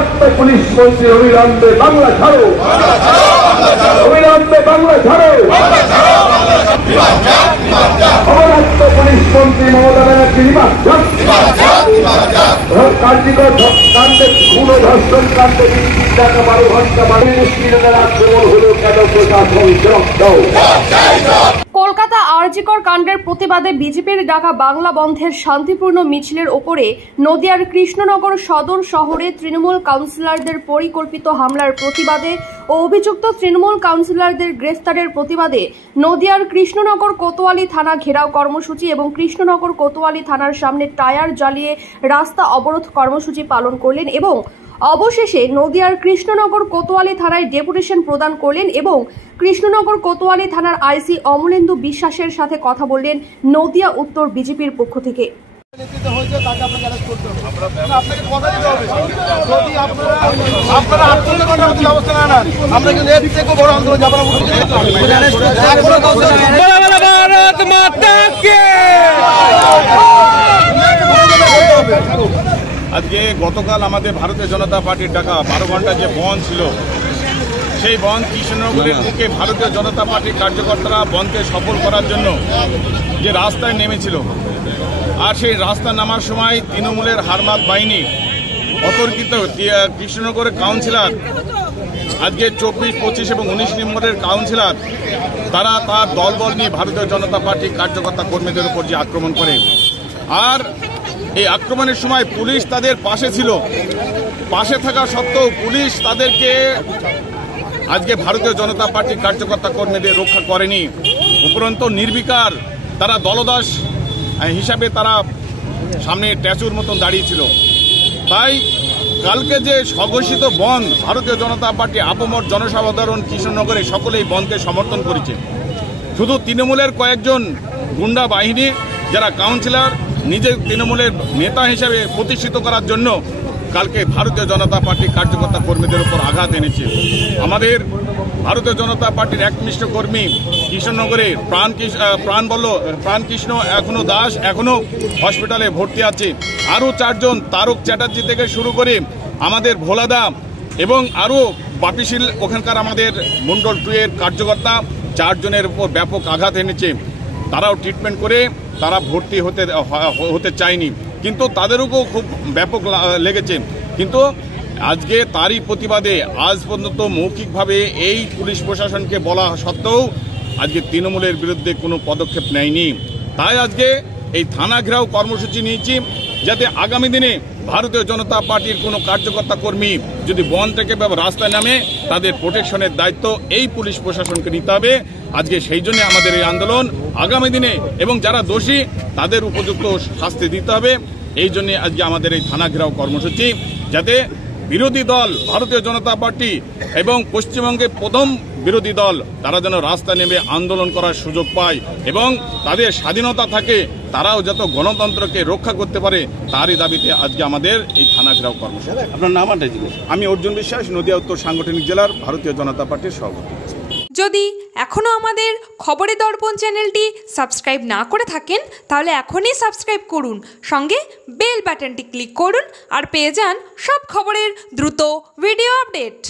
অবরাত্ম police মন্ত্রী অবিলম্বে বাংলা ছাড়ো, অবিলম্বে বাংলা ছাড়ো। অবরাত্ম পুলিশ মন্ত্রী মমতা ব্যানার্জি নিবাস কার্যকর কাণ্ডে খুন ও ধর্ষণ কাণ্ডে 12 ঘন্টা নিষ্ক্রিয়তার আক্রমণ হল কেন প্রশাসন জবাব দাও। কলকাতা আরজিকর কাণ্ডের প্রতিবাদে বিজেপির ডাকা বাংলা বন্ধের শান্তিপূর্ণ মিছিলের ওপরে নদিয়ার কৃষ্ণনগর সদর শহরে তৃণমূল কাউন্সিলরদের পরিকল্পিত হামলার প্রতিবাদে ও অভিযুক্ত তৃণমূল কাউন্সিলরদের গ্রেফতারের প্রতিবাদে নদিয়ার কৃষ্ণনগর কোতোয়ালি থানা ঘেরাও কর্মসূচি এবং কৃষ্ণনগর কোতোয়ালি থানার সামনে টায়ার জ্বালিয়ে রাস্তা অবরোধ কর্মসূচি পালন করলেন এবং অবশেষে নদিয়ার কৃষ্ণনগর কোতোয়ালি থানায় ডেপুটেশন প্রদান করলেন এবং কৃষ্ণনগর কোতোয়ালি থানার আইসি অমলেন্দু বিশ্বাসের সাথে কথা বললেন নদিয়া উত্তর বিজেপির পক্ষ থেকে। আজকে গতকাল আমাদের ভারতীয় জনতা পার্টির ডাকা 12 ঘন্টা যে বন্ধ ছিল, সেই বন্ধ কৃষ্ণনগরের বুকে ভারতীয় জনতা পার্টির কার্যকর্তারা বন্ধকে সফল করার জন্য যে রাস্তায় নেমেছিল, আর সেই রাস্তা নামার সময় তৃণমূলের হারমাত বাহিনী অতর্কিত কৃষ্ণনগরের কাউন্সিলর, আজকে 24, 25 এবং 19 নম্বরের কাউন্সিলর, তারা তার দলবল নিয়ে ভারতীয় জনতা পার্টির কার্যকর্তা কর্মীদের উপর যে আক্রমণ করে, আর এই আক্রমণের সময় পুলিশ তাদের পাশে ছিল। পাশে থাকা সত্ত্বেও পুলিশ তাদেরকে আজকে ভারতীয় জনতা পার্টির কার্যকর্তা কর্মীদের রক্ষা করেনি। উপরন্তু নির্বিকার তারা দলদাস হিসাবে তারা সামনে ট্যাচুর মতন দাঁড়িয়েছিল। তাই কালকে যে স্বঘোষিত বন্ধ, ভারতীয় জনতা পার্টি আপামর জনসাধারণ কৃষ্ণনগরে সকলেই বন্ধকে সমর্থন করেছে। শুধু তৃণমূলের কয়েকজন গুন্ডা বাহিনী যারা কাউন্সিলর নিজের তৃণমূলের নেতা হিসেবে প্রতিষ্ঠিত করার জন্য কালকে ভারতীয় জনতা পার্টির কার্যকর্তা কর্মীদের উপর আঘাত এনেছে। আমাদের ভারতীয় জনতা পার্টির একনিষ্ঠ কর্মী কৃষ্ণনগরে প্রাণকৃষ্ণ এখনো দাস এখনো হসপিটালে ভর্তি আছে। আরও 4 জন, তারক চ্যাটার্জি থেকে শুরু করে আমাদের ভোলাদা এবং আরও বাপিশীল ওখানকার আমাদের মন্ডল 2 এর কার্যকর্তা 4 জনের উপর ব্যাপক আঘাত এনেছে। তারাও ট্রিটমেন্ট করে তারা ভর্তি হতে চায়নি, কিন্তু তাদেরও খুব ব্যাপক লেগেছে। কিন্তু আজকে তারই প্রতিবাদে আজ পর্যন্ত মৌখিকভাবে এই পুলিশ প্রশাসনকে বলা সত্ত্বেও আজকে তৃণমূলের বিরুদ্ধে কোনো পদক্ষেপ নেয়নি। তাই আজকে এই থানা ঘেরাও কর্মসূচি নিয়েছি, যাতে আগামী দিনে ভারতীয় জনতা পার্টির কোনো কার্যকর্তা কর্মী যদি বন্ধ থেকে রাস্তায় নামে, তাদের প্রোটেকশনের দায়িত্ব এই পুলিশ প্রশাসনকে নিতে হবে। আজকে সেই জন্য আমাদের এই আন্দোলন আগামী দিনে, এবং যারা দোষী তাদের উপযুক্ত শাস্তি দিতে হবে। এই জন্য আজকে আমাদের এই থানা ঘেরাও কর্মসূচি, যাতে বিরোধী দল ভারতীয় জনতা পার্টি এবং পশ্চিমবঙ্গের প্রথম বিরোধী দল তারা যেন রাস্তা নেমে আন্দোলন করার সুযোগ পায় এবং তাদের স্বাধীনতা থাকে, তারাও যত গণতন্ত্রকে রক্ষা করতে পারে, তারই দাবিতে আজকে আমাদের এই থানা ঘেরাও কর্মসূচি। আপনার নাম? আমি অর্জুন বিশ্বাস, নদিয়া উত্তর সাংগঠনিক জেলার ভারতীয় জনতা পার্টির সভাপতি। যদি এখনও আমাদের খবরের দর্পণ চ্যানেলটি সাবস্ক্রাইব না করে থাকেন, তাহলে এখনই সাবস্ক্রাইব করুন, সঙ্গে বেল বাটনটি ক্লিক করুন আর পেয়ে যান সব খবরের দ্রুত ভিডিও আপডেট।